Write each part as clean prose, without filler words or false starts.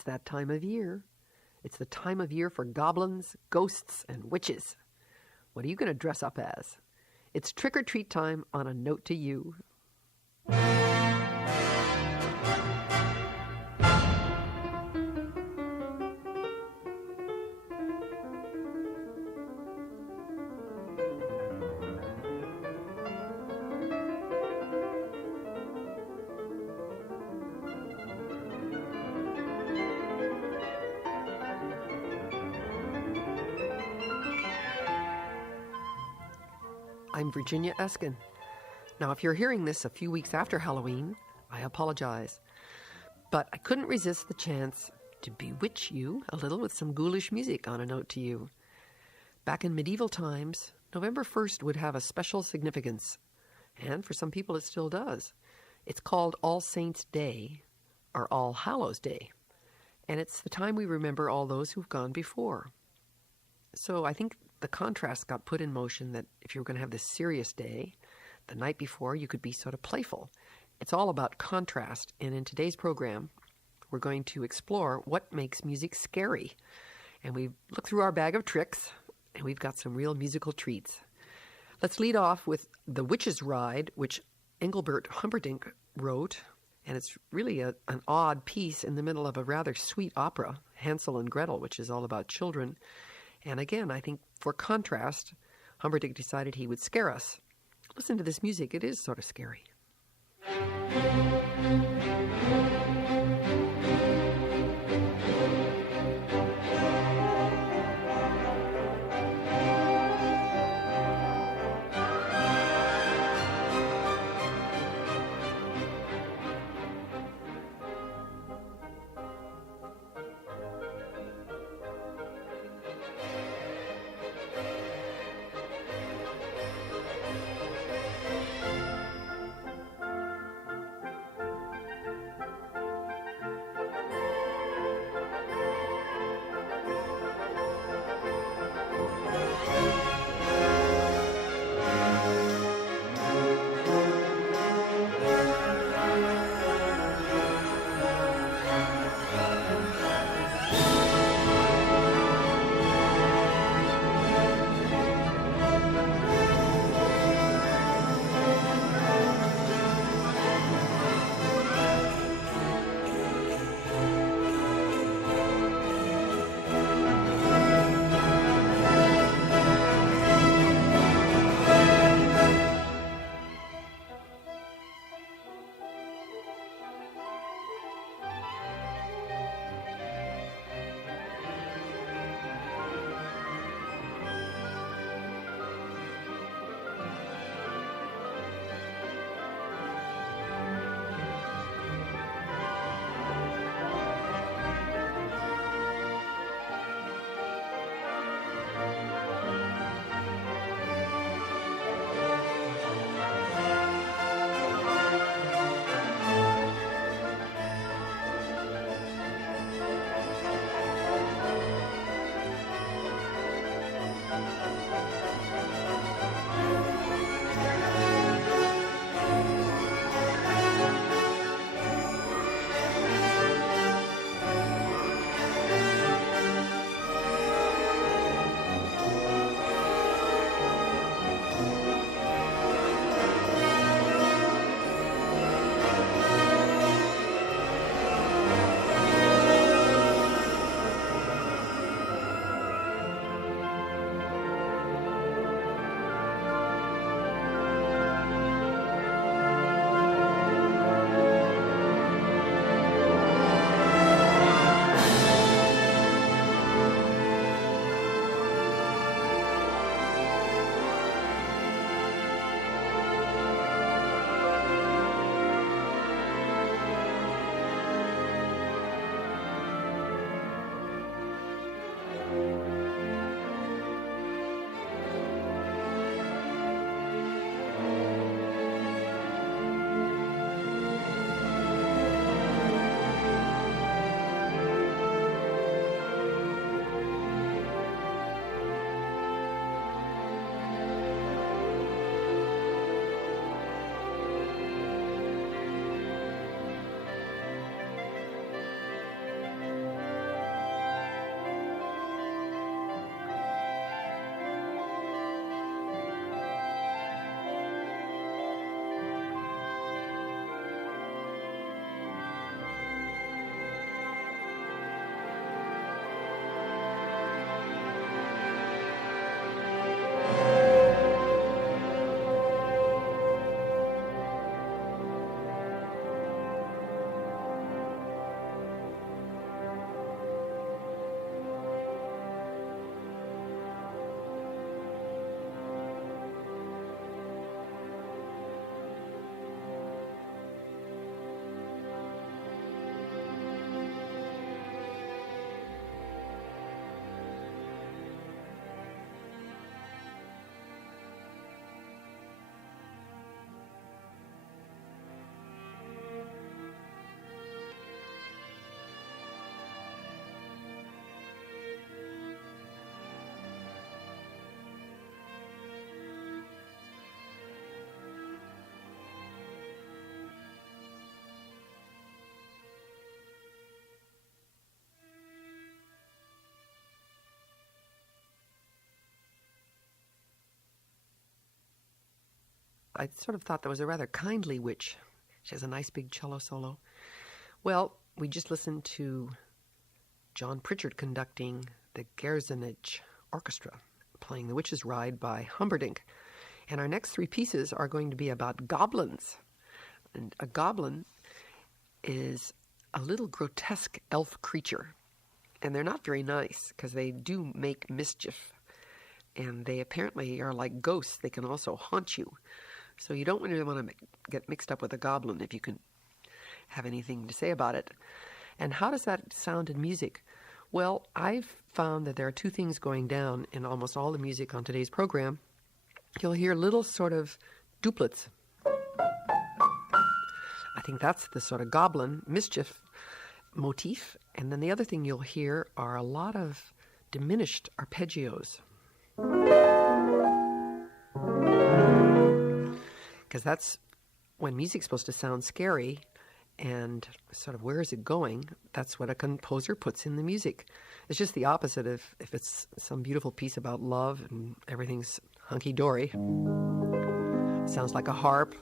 It's that time of year. It's the time of year for goblins, ghosts, and witches. What are you going to dress up as? It's trick-or-treat time on A Note to You. I'm Virginia Eskin. Now, if you're hearing this a few weeks after Halloween, I apologize. But I couldn't resist the chance to bewitch you a little with some ghoulish music on A Note to You. Back in medieval times, November 1st would have a special significance. And for some people it still does. It's called All Saints' Day, or All Hallows' Day. And it's the time we remember all those who've gone before. So I think the contrast got put in motion that if you were going to have this serious day, the night before you could be sort of playful. It's all about contrast, and in today's program, we're going to explore what makes music scary. And we look through our bag of tricks, and we've got some real musical treats. Let's lead off with The Witch's Ride, which Engelbert Humperdinck wrote, and it's really an odd piece in the middle of a rather sweet opera, Hansel and Gretel, which is all about children. And again, I think for contrast, Humperdinck decided he would scare us. Listen to this music. It is sort of scary. I sort of thought that was a rather kindly witch. She has a nice big cello solo. Well, we just listened to John Pritchard conducting the Gerzenich Orchestra, playing The Witch's Ride by Humperdinck. And our next three pieces are going to be about goblins. And a goblin is a little grotesque elf creature. And they're not very nice because they do make mischief. And they apparently are like ghosts. They can also haunt you. So you don't really want to get mixed up with a goblin if you can have anything to say about it. And how does that sound in music? Well, I've found that there are two things going down in almost all the music on today's program. You'll hear little sort of duplets. I think that's the sort of goblin mischief motif. And then the other thing you'll hear are a lot of diminished arpeggios. Because that's when music's supposed to sound scary and sort of where is it going, that's what a composer puts in the music. It's just the opposite of if it's some beautiful piece about love and everything's hunky-dory. Sounds like a harp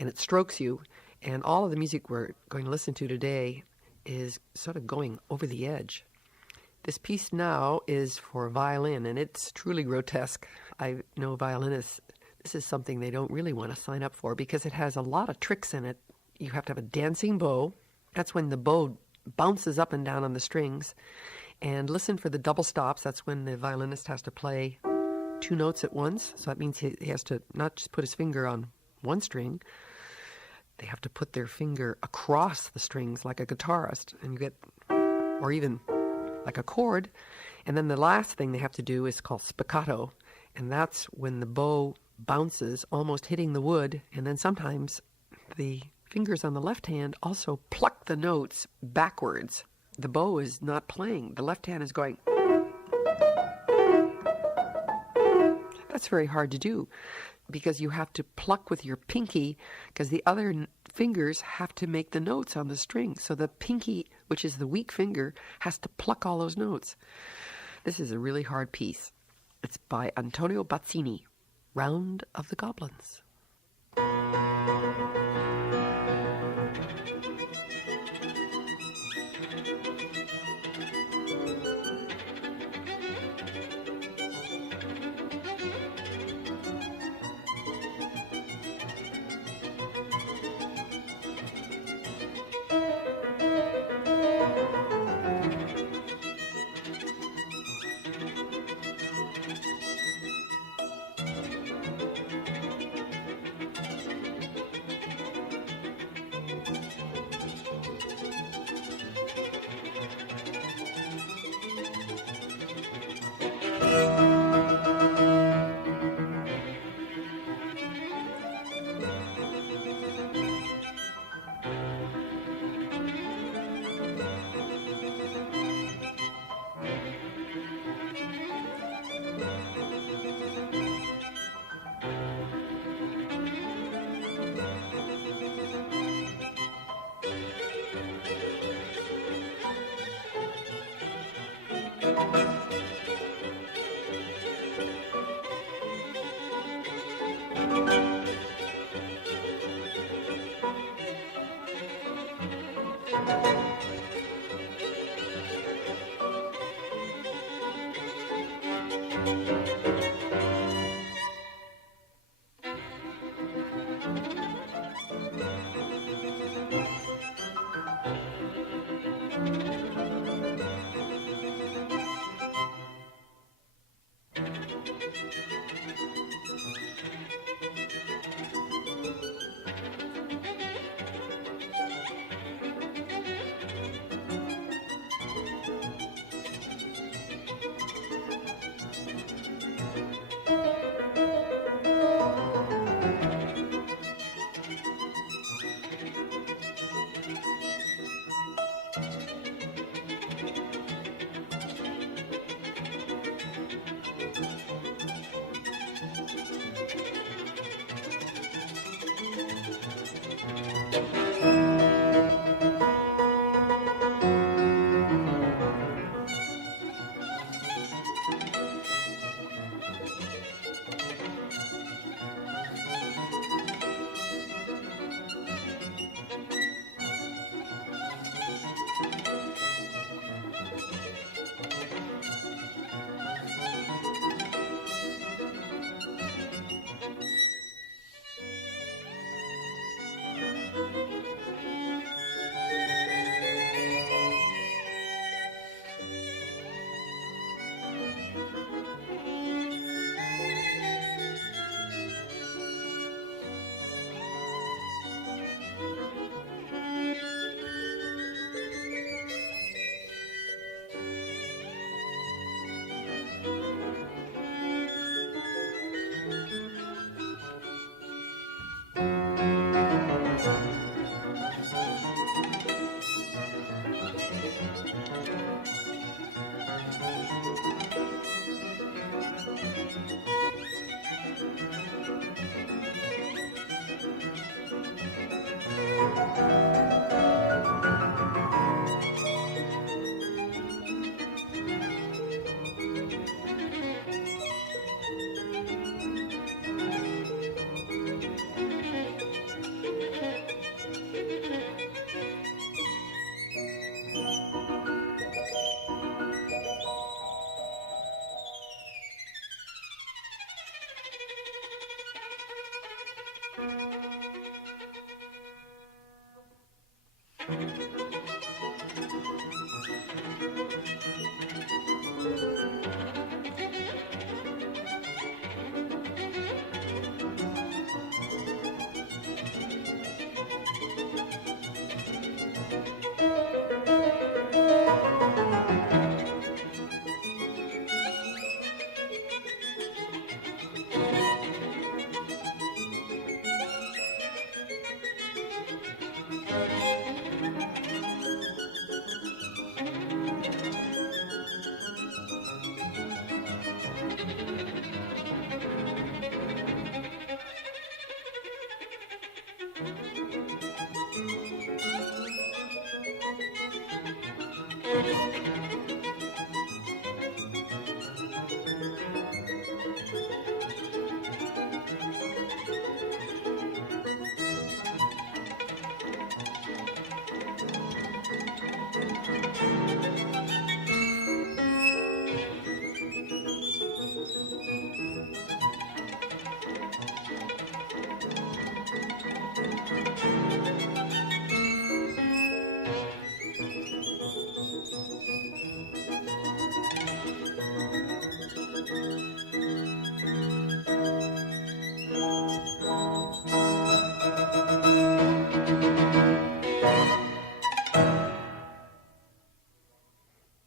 and it strokes you. And all of the music we're going to listen to today is sort of going over the edge. This piece now is for violin, and it's truly grotesque. I know violinists, this is something they don't really want to sign up for because it has a lot of tricks in it. You have to have a dancing bow. That's when the bow bounces up and down on the strings. And listen for the double stops. That's when the violinist has to play two notes at once. So that means he has to not just put his finger on one string. They have to put their finger across the strings like a guitarist, and you get, or even like a chord. And then the last thing they have to do is called spiccato, and that's when the bow bounces, almost hitting the wood, and then sometimes the fingers on the left hand also pluck the notes backwards. The bow is not playing. The left hand is going. That's very hard to do because you have to pluck with your pinky because the other fingers have to make the notes on the string. So the pinky, which is the weak finger, has to pluck all those notes. This is a really hard piece. It's by Antonio Bazzini, Round of the Goblins.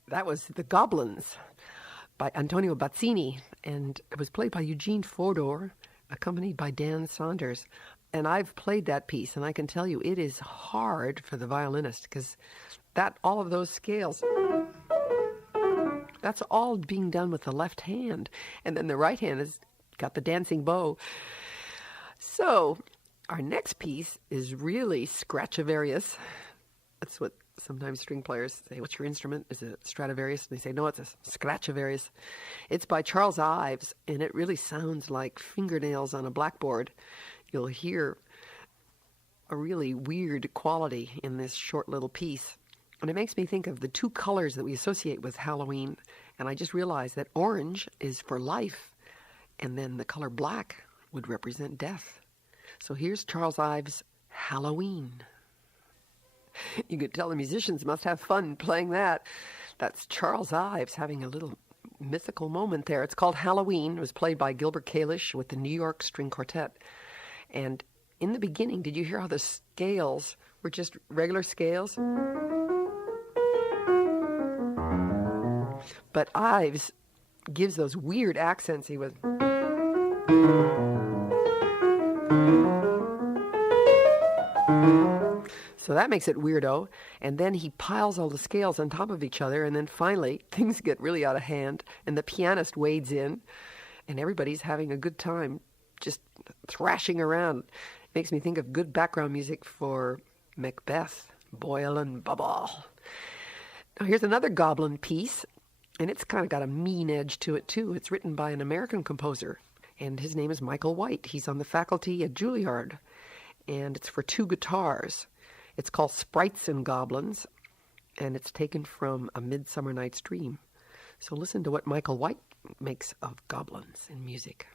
That was The Goblins by Antonio Bazzini, and it was played by Eugene Fodor, accompanied by Dan Saunders. And I've played that piece, and I can tell you it is hard for the violinist, because all of those scales, that's all being done with the left hand, and then the right hand has got the dancing bow. So our next piece is really Scratchavarius. That's what sometimes string players say. What's your instrument? Is it Stradivarius? And they say, no, it's a Scratchavarius. It's by Charles Ives, and it really sounds like fingernails on a blackboard. You'll hear a really weird quality in this short little piece. And it makes me think of the two colors that we associate with Halloween. And I just realized that orange is for life, and then the color black would represent death. So here's Charles Ives' Halloween. You could tell the musicians must have fun playing that. That's Charles Ives having a little mythical moment there. It's called Halloween. It was played by Gilbert Kalish with the New York String Quartet. And in the beginning, did you hear how the scales were just regular scales? But Ives gives those weird accents. He was... So that makes it weirdo. And then he piles all the scales on top of each other. And then finally, things get really out of hand. And the pianist wades in. And everybody's having a good time just thrashing around. It makes me think of good background music for Macbeth, Boil and Bubble. Now here's another goblin piece. And it's kind of got a mean edge to it, too. It's written by an American composer. And his name is Michael White. He's on the faculty at Juilliard. And it's for two guitars. It's called Sprites and Goblins, and it's taken from A Midsummer Night's Dream. So listen to what Michael White makes of goblins in music.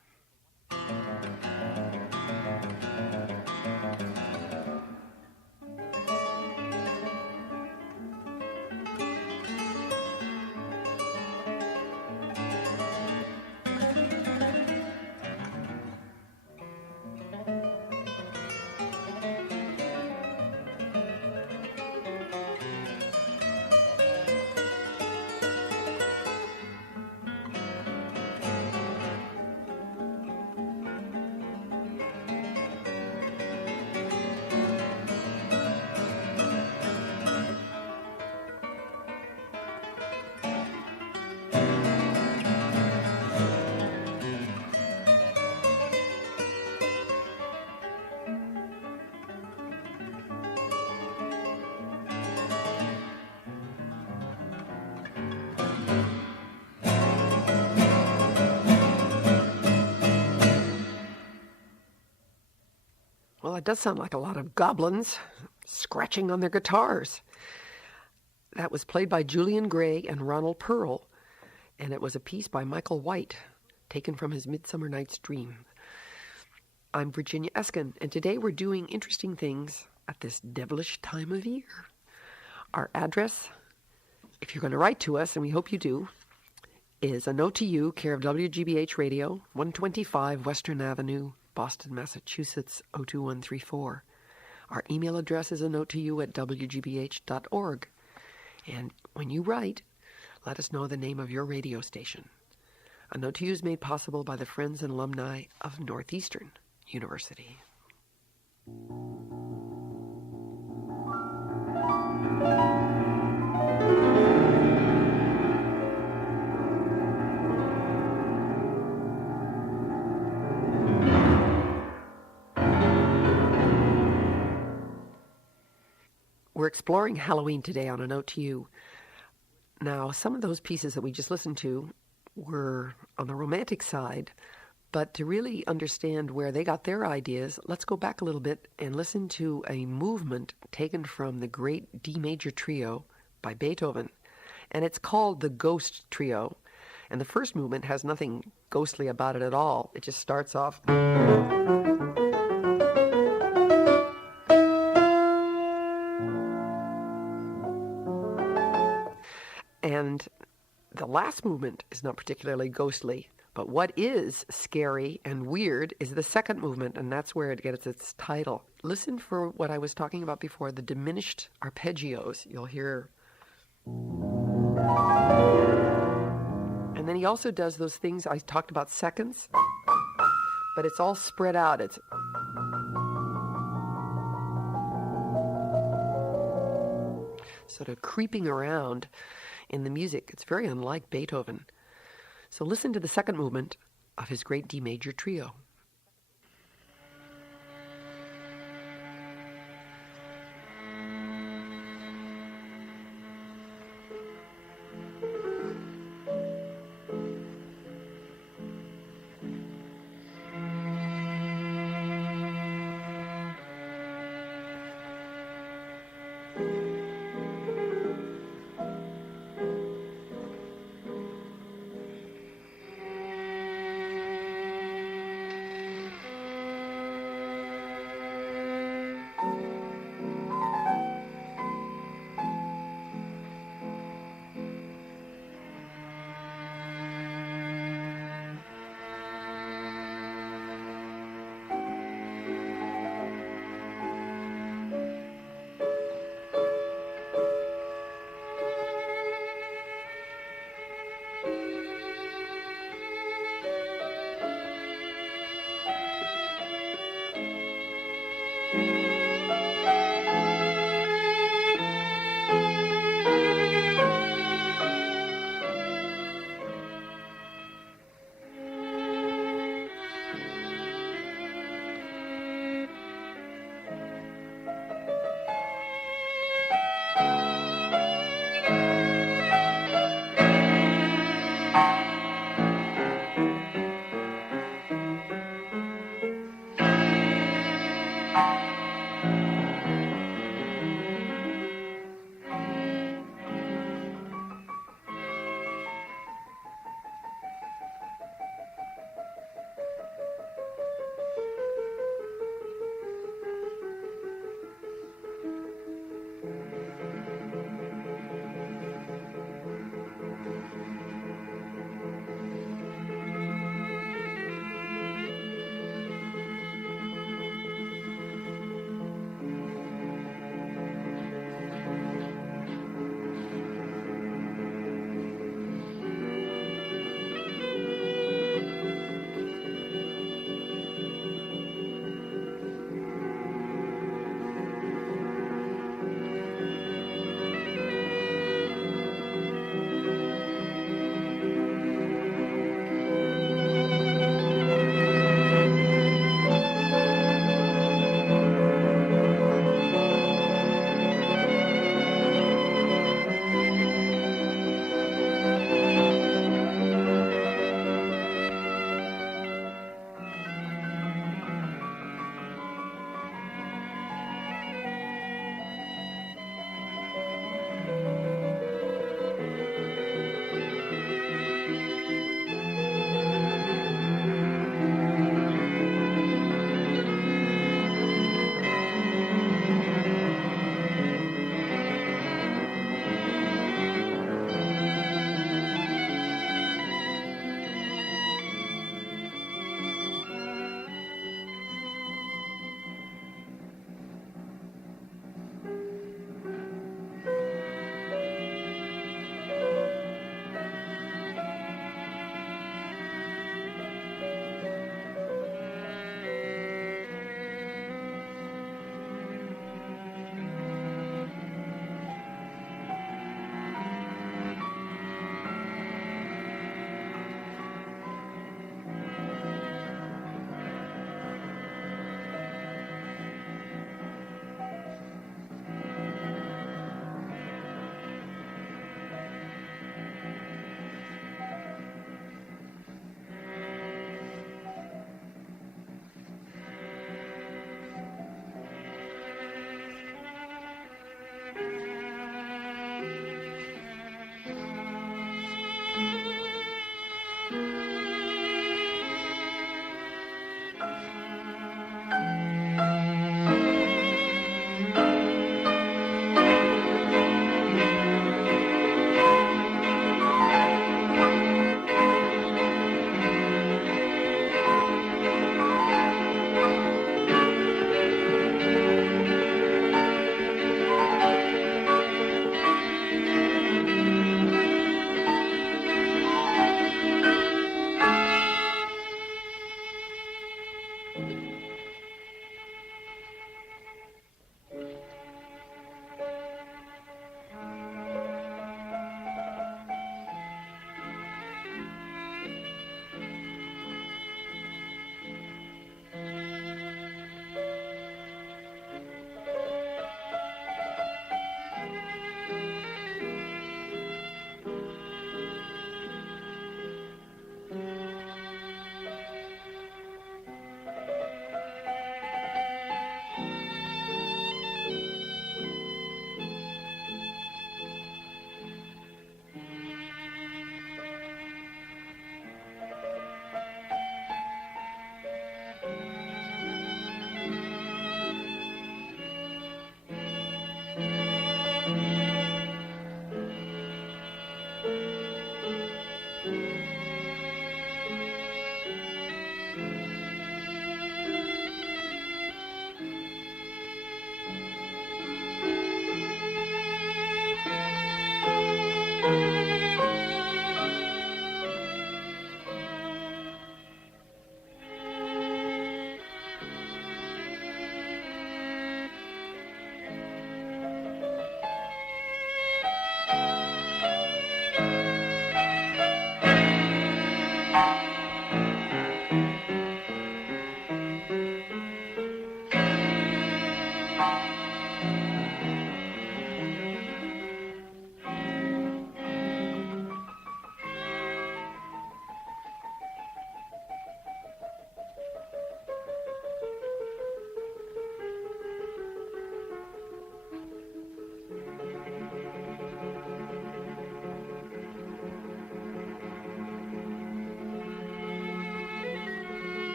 Well, it does sound like a lot of goblins scratching on their guitars. That was played by Julian Gray and Ronald Pearl, and it was a piece by Michael White, taken from his Midsummer Night's Dream. I'm Virginia Eskin, and today we're doing interesting things at this devilish time of year. Our address, if you're going to write to us, and we hope you do, is A Note to You, care of WGBH Radio, 125 Western Avenue, Boston, Massachusetts, 02134. Our email address is anotettoyou@wgbh.org. And when you write, let us know the name of your radio station. A Note to You is made possible by the friends and alumni of Northeastern University. We're exploring Halloween today on A Note to You. Now, some of those pieces that we just listened to were on the romantic side, but to really understand where they got their ideas, let's go back a little bit and listen to a movement taken from the great D major trio by Beethoven. And it's called the Ghost Trio. And the first movement has nothing ghostly about it at all. It just starts off. And the last movement is not particularly ghostly, but what is scary and weird is the second movement, and that's where it gets its title. Listen for what I was talking about before, the diminished arpeggios. You'll hear. And then he also does those things, I talked about seconds, but it's all spread out. It's sort of creeping around in the music. It's very unlike Beethoven. So listen to the second movement of his great D major trio.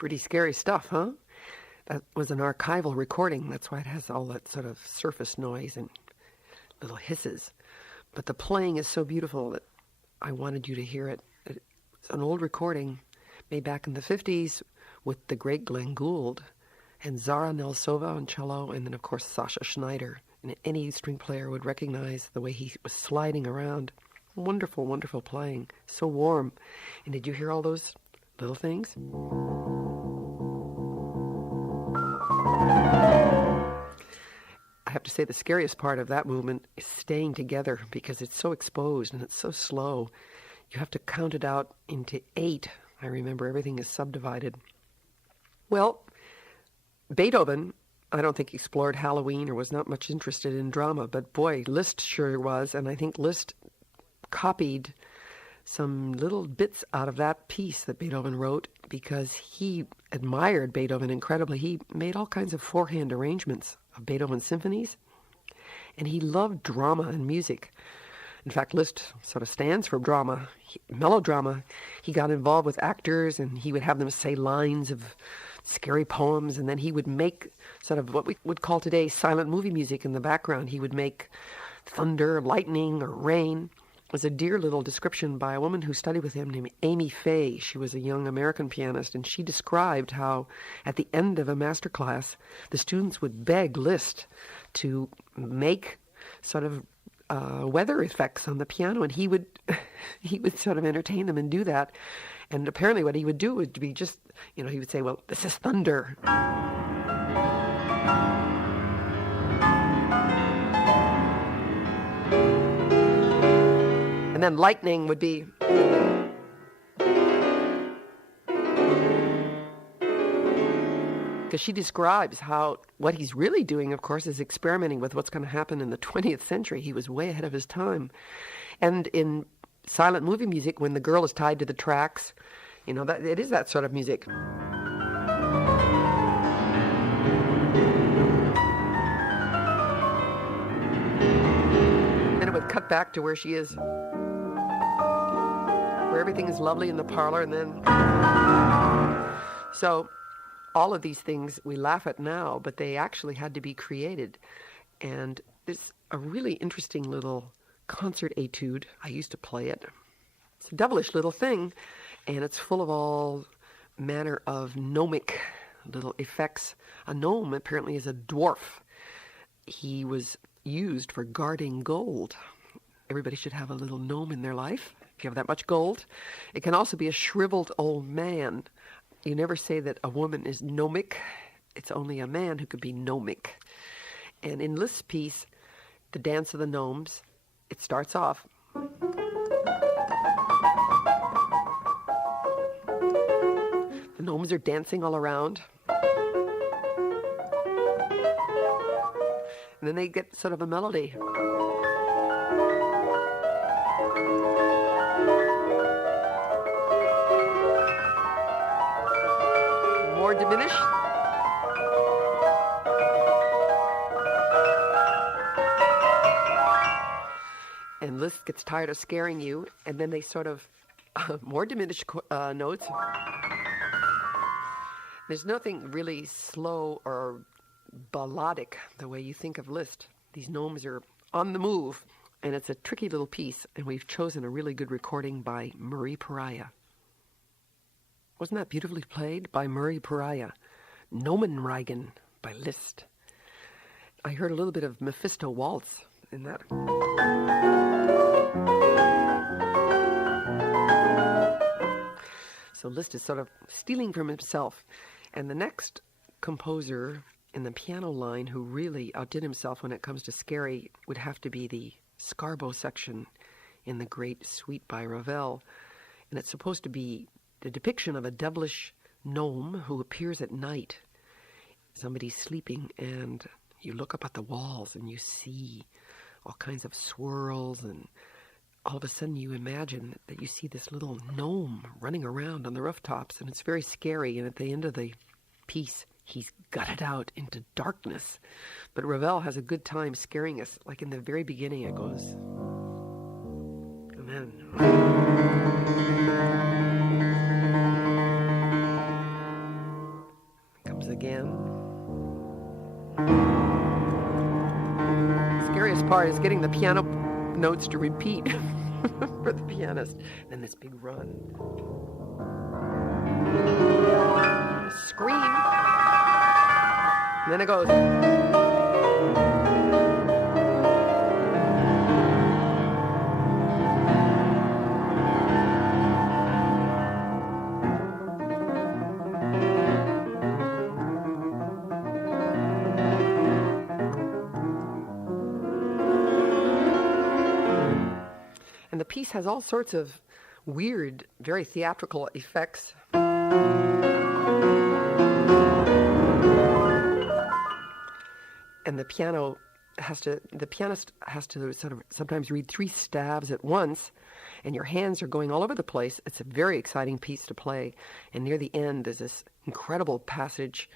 Pretty scary stuff, huh? That was an archival recording. That's why it has all that sort of surface noise and little hisses. But the playing is so beautiful that I wanted you to hear it. It's an old recording made back in the 50s with the great Glenn Gould and Zara Nelsova on cello, and then, of course, Sasha Schneider. And any string player would recognize the way he was sliding around. Wonderful, wonderful playing. So warm. And did you hear all those little things? I have to say the scariest part of that movement is staying together because it's so exposed and it's so slow. You have to count it out into 8. I remember everything is subdivided. Well, Beethoven, I don't think explored Halloween or was not much interested in drama, but boy, Liszt sure was, and I think Liszt copied some little bits out of that piece that Beethoven wrote because he admired Beethoven incredibly. He made all kinds of forehand arrangements of Beethoven's symphonies, and he loved drama and music. In fact, Liszt sort of stands for drama, melodrama. He got involved with actors, and he would have them say lines of scary poems, and then he would make sort of what we would call today silent movie music in the background. He would make thunder, lightning, or rain. It was a dear little description by a woman who studied with him named Amy Fay. She was a young American pianist, and she described how at the end of a master class, the students would beg Liszt to make sort of weather effects on the piano, and he would sort of entertain them and do that. And apparently what he would do would be just, he would say, well, this is thunder. And then lightning would be... Because she describes how what he's really doing, of course, is experimenting with what's going to happen in the 20th century. He was way ahead of his time. And in silent movie music, when the girl is tied to the tracks, that it is that sort of music. And it would cut back to where she is, where everything is lovely in the parlor, and then... So... all of these things we laugh at now, but they actually had to be created. And there's a really interesting little concert etude. I used to play it. It's a devilish little thing, and it's full of all manner of gnomic little effects. A gnome apparently is a dwarf. He was used for guarding gold. Everybody should have a little gnome in their life, if you have that much gold. It can also be a shriveled old man. You never say that a woman is gnomic. It's only a man who could be gnomic. And in Liszt's piece, The Dance of the Gnomes, it starts off. The gnomes are dancing all around. And then they get sort of a melody. More diminished. And Liszt gets tired of scaring you, and then they sort of more diminished notes. There's nothing really slow or balladic the way you think of Liszt. These gnomes are on the move, and it's a tricky little piece, and we've chosen a really good recording by Marie Pariah. Wasn't that beautifully played by Marie Pariah? Gnomenreigen by Liszt. I heard a little bit of Mephisto Waltz in that. So Liszt is sort of stealing from himself. And the next composer in the piano line who really outdid himself when it comes to scary would have to be the Scarbo section in the great suite by Ravel. And it's supposed to be the depiction of a devilish gnome who appears at night. Somebody's sleeping, and you look up at the walls and you see all kinds of swirls, and all of a sudden you imagine that you see this little gnome running around on the rooftops, and it's very scary. And at the end of the piece, he's gutted out into darkness. But Ravel has a good time scaring us. Like in the very beginning, it goes, and then... again. Scariest part is getting the piano notes to repeat for the pianist. Then this big run. Scream. And then it goes. And the piece has all sorts of weird, very theatrical effects. And the pianist has to sort of sometimes read 3 stabs at once, and your hands are going all over the place. It's a very exciting piece to play. And near the end, there's this incredible passage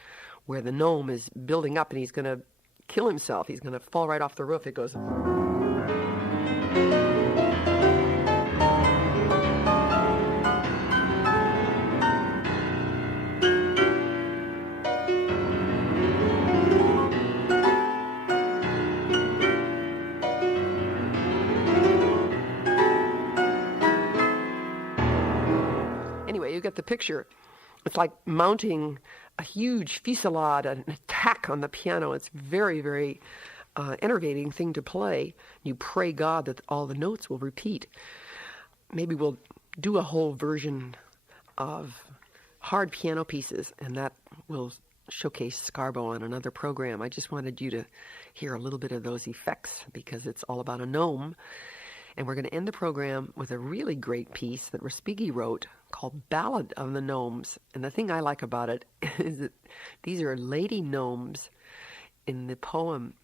where the gnome is building up, and he's going to kill himself. He's going to fall right off the roof. It goes... You get the picture. It's like mounting a huge fusillade, an attack on the piano. It's very, very enervating thing to play. You pray God that all the notes will repeat. Maybe we'll do a whole version of hard piano pieces, and that will showcase Scarbo on another program. I just wanted you to hear a little bit of those effects because it's all about a gnome. And we're going to end the program with a really great piece that Respighi wrote called Ballad of the Gnomes. And the thing I like about it is that these are lady gnomes. In the poem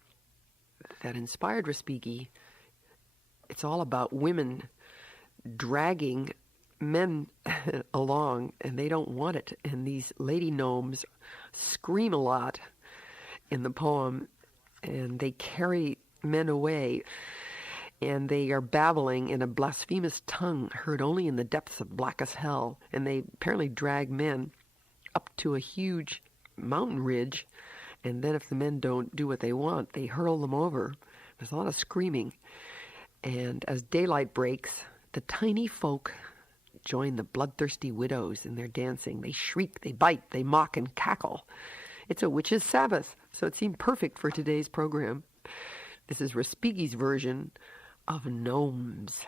that inspired Respighi, it's all about women dragging men along, and they don't want it. And these lady gnomes scream a lot in the poem, and they carry men away. And they are babbling in a blasphemous tongue heard only in the depths of blackest hell. And they apparently drag men up to a huge mountain ridge. And then if the men don't do what they want, they hurl them over. There's a lot of screaming. And as daylight breaks, the tiny folk join the bloodthirsty widows in their dancing. They shriek, they bite, they mock and cackle. It's a witch's Sabbath, so it seemed perfect for today's program. This is Respighi's version of Gnomes.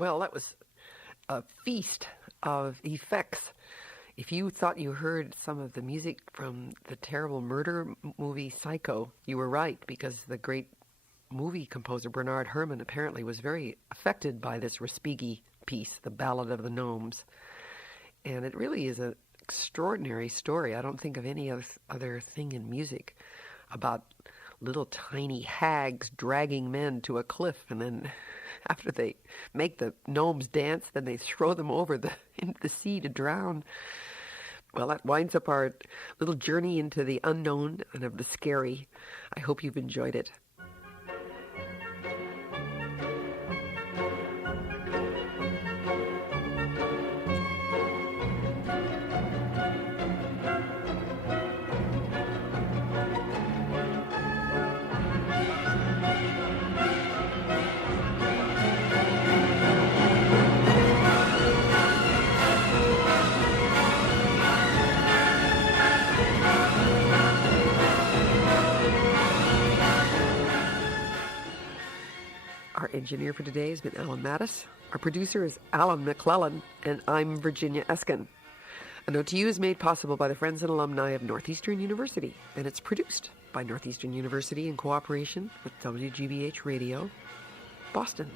Well, that was a feast of effects. If you thought you heard some of the music from the terrible murder movie Psycho, you were right, because the great movie composer Bernard Herrmann apparently was very affected by this Respighi piece, the Ballad of the Gnomes. And it really is an extraordinary story. I don't think of any other thing in music about little tiny hags dragging men to a cliff, and then after they make the gnomes dance, then they throw them over into the sea to drown. Well, that winds up our little journey into the unknown and of the scary. I hope you've enjoyed it. Our engineer for today has been Alan Mattis. Our producer is Alan McClellan, and I'm Virginia Eskin. A Note to You is made possible by the friends and alumni of Northeastern University, and it's produced by Northeastern University in cooperation with WGBH Radio, Boston.